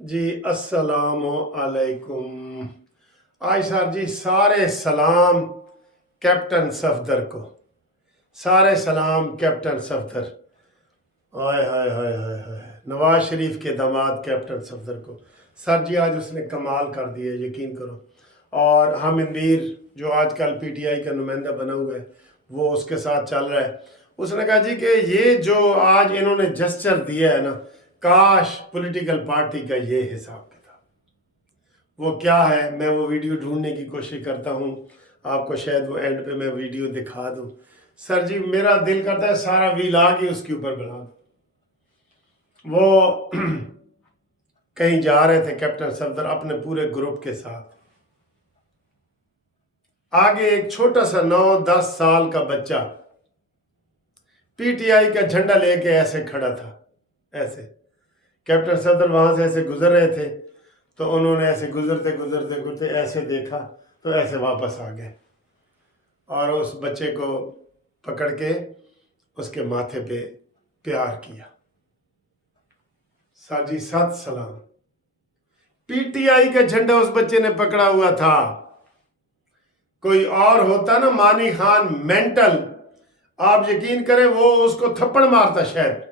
जी अस्सलामु अलैकुम। आयशा जी, सारे सलाम कैप्टन सफदर को, सारे सलाम कैप्टन सफदर। हाय हाय हाय हाय हाय, नवाज शरीफ के दामाद कैप्टन सफदर को। सर जी आज उसने कमाल कर दिया, यकीन करो। और हामिद मीर जो आजकल पीटीआई का नुमाइंदा बना हुआ है, वो उसके साथ चल रहा है। उसने कहा जी कि ये जो आज इन्होंने जेस्चर दिया है ना, काश पॉलिटिकल पार्टी का ये हिसाब किताब। वो क्या है, मैं वो वीडियो ढूंढने की कोशिश करता हूँ आपको, शायद वो एंड पे मैं वीडियो दिखा दूँ। सर जी मेरा दिल करता है सारा वीलाग ही उसके ऊपर बना दूँ। वो कहीं जा रहे थे कैप्टन सफदर अपने पूरे ग्रुप के साथ। आगे एक छोटा सा 9-10 साल का बच्चा पीटीआई का झंडा लेके ऐसे खड़ा था, ऐसे। कैप्टन सफदर वहां से ऐसे गुजर रहे थे, तो उन्होंने ऐसे गुजरते गुजरते गुजरते ऐसे देखा, तो ऐसे वापस आ गए और उस बच्चे को पकड़ के उसके माथे पे प्यार किया। साजी सत सलाम। पीटीआई का झंडा उस बच्चे ने पकड़ा हुआ था। कोई और होता ना, मानी खान मेंटल, आप यकीन करें वो उसको थप्पड़ मारता शायद।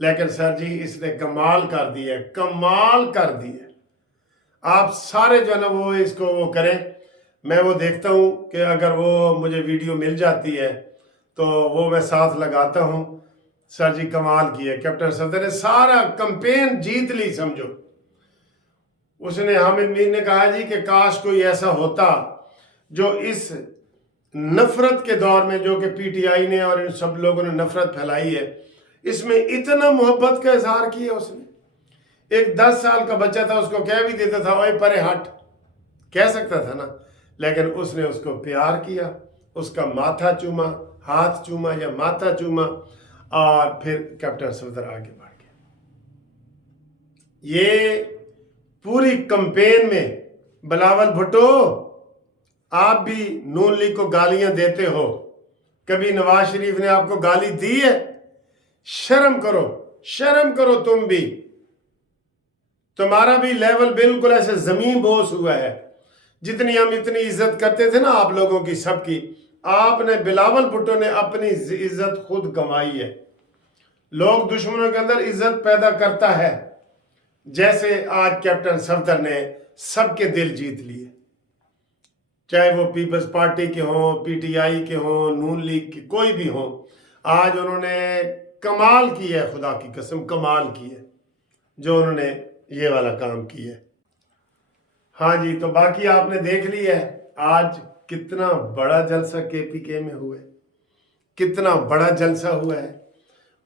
लेकिन सर जी इसने कमाल कर दिया, कमाल कर दिया। आप सारे जो है ना वो इसको वो करें। मैं वो देखता हूँ कि अगर वो मुझे वीडियो मिल जाती है तो वो मैं साथ लगाता हूँ। सर जी कमाल किया, कैप्टन सफदर ने सारा कैंपेन जीत ली समझो। उसने, हामिद मीर ने कहा जी कि काश कोई ऐसा होता जो इस नफरत के दौर में, जो कि पीटीआई ने और इन सब लोगों ने नफरत फैलाई है, इसमें इतना मोहब्बत का इजहार किया उसने। एक 10 साल का बच्चा था, उसको कह भी देता था ओए परे हट, कह सकता था ना, लेकिन उसने उसको प्यार किया, उसका माथा चूमा, हाथ चूमा या माथा चूमा, और फिर कैप्टन सफदर आगे बढ़ गया। ये पूरी कैंपेन में बिलावल भुट्टो, आप भी नून लीग को गालियां देते हो, कभी नवाज शरीफ ने आपको गाली दी है? शर्म करो, शर्म करो तुम भी। तुम्हारा भी लेवल बिल्कुल ऐसे जमीन बोस हुआ है। जितनी हम इतनी इज्जत करते थे ना आप लोगों की, सबकी, आपने, बिलावल भुट्टो ने अपनी इज्जत खुद गंवाई है। लोग दुश्मनों के अंदर इज्जत पैदा करता है, जैसे आज कैप्टन सफदर ने सबके दिल जीत लिए, चाहे वो पीपल्स पार्टी के हों, पीटीआई के हों, नून लीग के, कोई भी हो। आज उन्होंने कमाल किया है, खुदा की कसम कमाल की है जो उन्होंने ये वाला काम किया है। हाँ जी, तो बाकी आपने देख लिया है आज कितना बड़ा जलसा केपीके में हुआ है, कितना बड़ा जलसा हुआ है।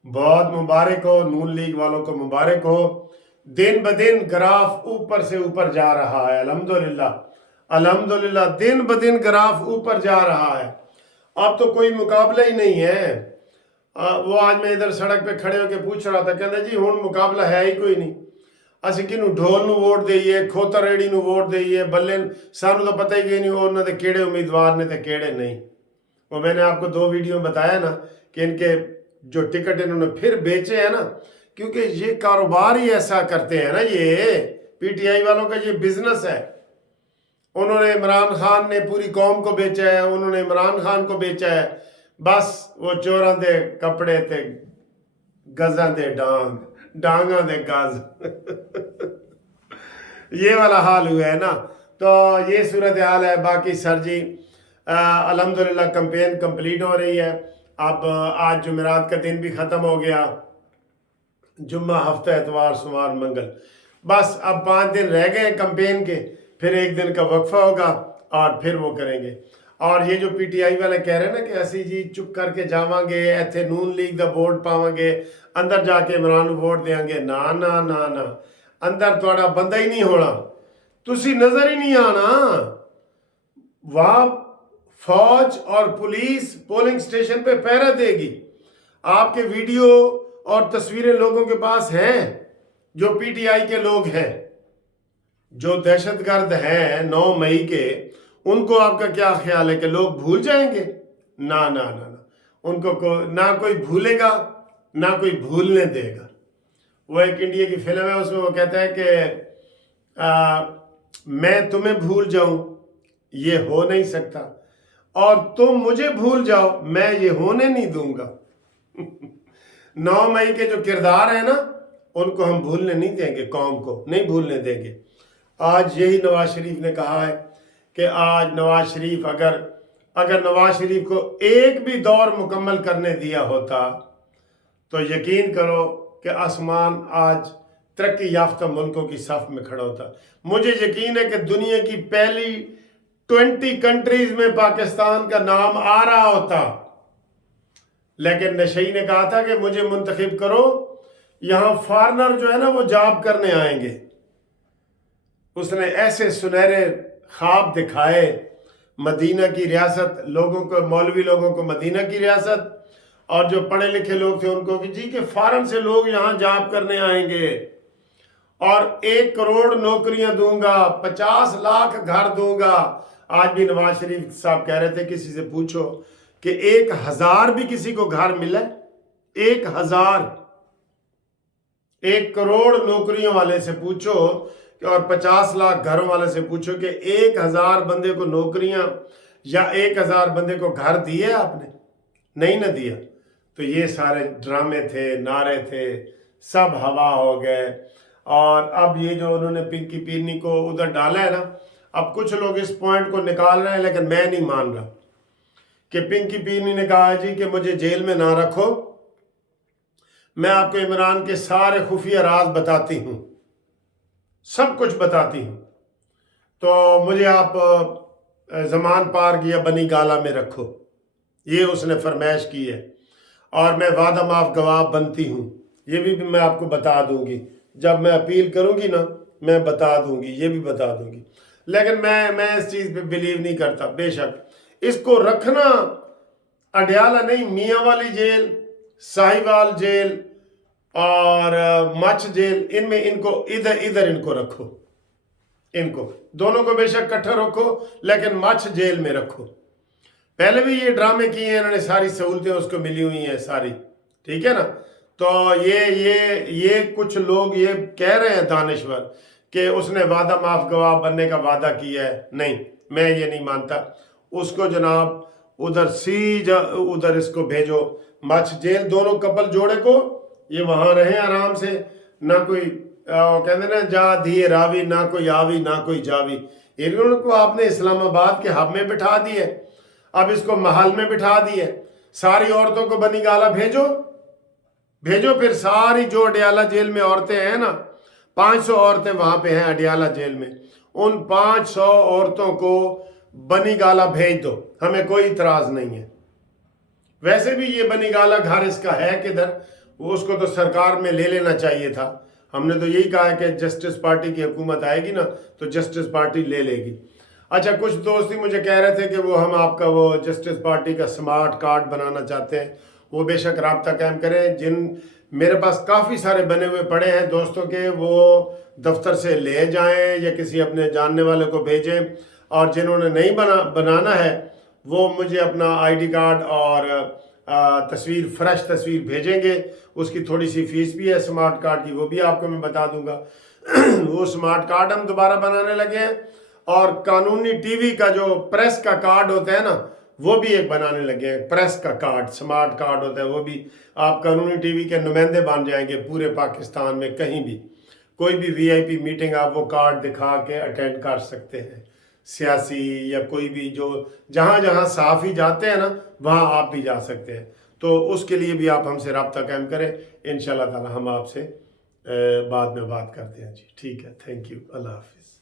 बहुत मुबारक हो, नून लीग वालों को मुबारक हो। दिन ब दिन ग्राफ ऊपर से ऊपर जा रहा है, अल्हम्दुलिल्लाह अल्हम्दुलिल्लाह, दिन ब दिन ग्राफ ऊपर जा रहा है। अब तो कोई मुकाबला ही नहीं है। वो आज मैं इधर सड़क पे खड़े होकर पूछ रहा था, कहता जी हुण मुकाबला है ही कोई नहीं, ਅਸੀਂ ਕਿਹਨੂੰ ਢੋਲ ਨੂੰ ਵੋਟ ਦੇਈਏ, ਖੋਤਰ ਰੇੜੀ ਨੂੰ ਵੋਟ ਦੇਈए, बल्ले सानू तो पता ही नहीं और उन्होंने केड़े उम्मीदवार ने तो केड़े नहीं। वो मैंने आपको 2 वीडियो में बताया ना कि इनके जो टिकट इन्होंने फिर बेचे हैं ना, क्योंकि ये कारोबार ही ऐसा करते हैं ना, ये पीटीआई वालों का ये बिजनेस है। उन्होंने इमरान खान ने पूरी कौम को बेचा है, उन्होंने इमरान खान को बेचा है। बस वो चोरां दे कपड़े ते गजां दे डांग, डांगा दे गज ये वाला हाल हुआ है ना। तो ये सूरत हाल है। बाकी सर जी अल्हम्दुलिल्लाह कैंपेन कंप्लीट हो रही है। अब आज जुमेरात का दिन भी ख़त्म हो गया, जुम्मा, हफ्ता, एतवार, सोमवार, मंगल, बस अब 5 दिन रह गए कैंपेन के। फिर एक दिन का वक्फा होगा और फिर वो करेंगे। और ये जो पीटीआई वाले कह रहे हैं ना कि असी जी चुप करके जावांगे, इत्थे नून लीग दा वोट पावांगे, अंदर जाके इमरान वोट देंगे, ना ना ना ना, अंदर थोड़ा बंदा ही नहीं होना, तुसी नजर ही नहीं आना। वहां फौज और पुलिस पोलिंग स्टेशन पे पहरा देगी। आपके वीडियो और तस्वीरें लोगों के पास हैं, जो पीटीआई के लोग हैं, जो दहशतगर्द हैं 9 मई के, उनको आपका क्या ख्याल है कि लोग भूल जाएंगे? ना ना ना ना, उनको ना कोई भूलेगा, ना कोई भूलने देगा। वो एक इंडिया की फिल्म है, उसमें वो कहता है कि मैं तुम्हें भूल जाऊं ये हो नहीं सकता, और तुम मुझे भूल जाओ मैं ये होने नहीं दूंगा। 9 मई के जो किरदार है ना, उनको हम भूलने नहीं देंगे, कौम को नहीं भूलने देंगे। आज यही नवाज शरीफ ने कहा है कि आज नवाज शरीफ अगर नवाज शरीफ को एक भी दौर मुकम्मल करने दिया होता तो यकीन करो कि आसमान आज तरक्की याफ्ता मुल्कों की सफ में खड़ा होता। मुझे यकीन है कि दुनिया की पहली 20 कंट्रीज में पाकिस्तान का नाम आ रहा होता, लेकिन नशई ने कहा था कि मुझे मुंतखब करो, यहां फॉरनर जो है ना वो जॉब करने आएंगे। उसने ऐसे सुनहरे ख्वाब दिखाए, मदीना की रियासत लोगों को, मौलवी लोगों को मदीना की रियासत, और जो पढ़े लिखे लोग थे उनको कि जी के फॉरेन से लोग यहाँ जॉब करने आएंगे, और 1 करोड़ नौकरियां दूंगा, 50 लाख घर दूंगा। आज भी नवाज शरीफ साहब कह रहे थे कि किसी से पूछो कि 1000 भी किसी को घर मिले, 1000, 1 करोड़ नौकरियों वाले से पूछो और 50 लाख घरों वाले से पूछो कि 1000 बंदे को नौकरियां या 1000 बंदे को घर दिए आपने? नहीं ना दिया। तो ये सारे ड्रामे थे, नारे थे, सब हवा हो गए। और अब ये जो उन्होंने पिंकी पीरनी को उधर डाला है ना, अब कुछ लोग इस पॉइंट को निकाल रहे हैं, लेकिन मैं नहीं मान रहा कि पिंकी पीरनी ने कहा जी कि मुझे जेल में ना रखो, मैं आपको इमरान के सारे खुफिया राज बताती हूँ, सब कुछ बताती हूँ, तो मुझे आप जमान पार्क या बनी गाला में रखो। ये उसने फरमाइश की है, और मैं वादा माफ गवाह बनती हूँ, ये भी मैं आपको बता दूंगी, जब मैं अपील करूंगी ना मैं बता दूंगी, ये भी बता दूंगी। लेकिन मैं इस चीज़ पे बिलीव नहीं करता। बेशक इसको रखना अडयाला नहीं, मियाँ वाली जेल, साहिवाल जेल और मच जेल, इनमें इनको इधर इनको रखो, इनको दोनों को बेशक इकट्ठा रखो, लेकिन मच जेल में रखो। पहले भी ये ड्रामे किए हैं इन्होंने, सारी सहूलतें उसको मिली हुई हैं सारी, ठीक है ना। तो ये कुछ लोग ये कह रहे हैं दानिश्वर कि उसने वादा माफ गवाह बनने का वादा किया है, नहीं, मैं ये नहीं मानता। उसको जनाब उधर इसको भेजो मच जेल, दोनों कपल जोड़े को, ये वहां रहे आराम से, ना कोई कहते ना जा दिए रावी, ना कोई आवी ना कोई जावी। इनको आपने इस्लामाबाद के हब में बिठा दिए, अब इसको महल में बिठा दिए। सारी औरतों को बनी गाला भेजो, फिर सारी जो अडियाला जेल में औरतें हैं ना, 500 औरतें वहां पे हैं अडियाला जेल में, उन 500 औरतों को बनी गाला भेज दो, हमें कोई इतराज नहीं है। वैसे भी ये बनी गाला घर इसका है किधर, वो उसको तो सरकार में ले लेना चाहिए था। हमने तो यही कहा है कि जस्टिस पार्टी की हुकूमत आएगी ना तो जस्टिस पार्टी ले लेगी। अच्छा, कुछ दोस्त ही मुझे कह रहे थे कि वो हम आपका वो जस्टिस पार्टी का स्मार्ट कार्ड बनाना चाहते हैं, वो बेशक राब्ता कायम करें। मेरे पास काफ़ी सारे बने हुए पड़े हैं दोस्तों के, वो दफ्तर से ले जाएं या किसी अपने जानने वाले को भेजें, और जिन्होंने नहीं बनाना है वो मुझे अपना आईडी कार्ड और तस्वीर, फ्रेश तस्वीर भेजेंगे। उसकी थोड़ी सी फीस भी है स्मार्ट कार्ड की, वो भी आपको मैं बता दूंगा। वो स्मार्ट कार्ड हम दोबारा बनाने लगे हैं, और कानूनी टीवी का जो प्रेस का कार्ड होता है ना, वो भी एक बनाने लगे हैं। प्रेस का कार्ड, स्मार्ट कार्ड होता है, वो भी आप कानूनी टीवी के नुमाइंदे बन जाएंगे पूरे पाकिस्तान में। कहीं भी कोई भी वीआईपी मीटिंग आप वो कार्ड दिखा के अटेंड कर सकते हैं, सियासी या कोई भी, जो जहाँ जहाँ सहाफ़ी जाते हैं ना वहाँ आप भी जा सकते हैं। तो उसके लिए भी आप हमसे रब्ता कायम करें, इंशाल्लाह ताला हम आपसे बाद में बात करते हैं जी। ठीक है, थैंक यू, अल्लाह हाफिज़।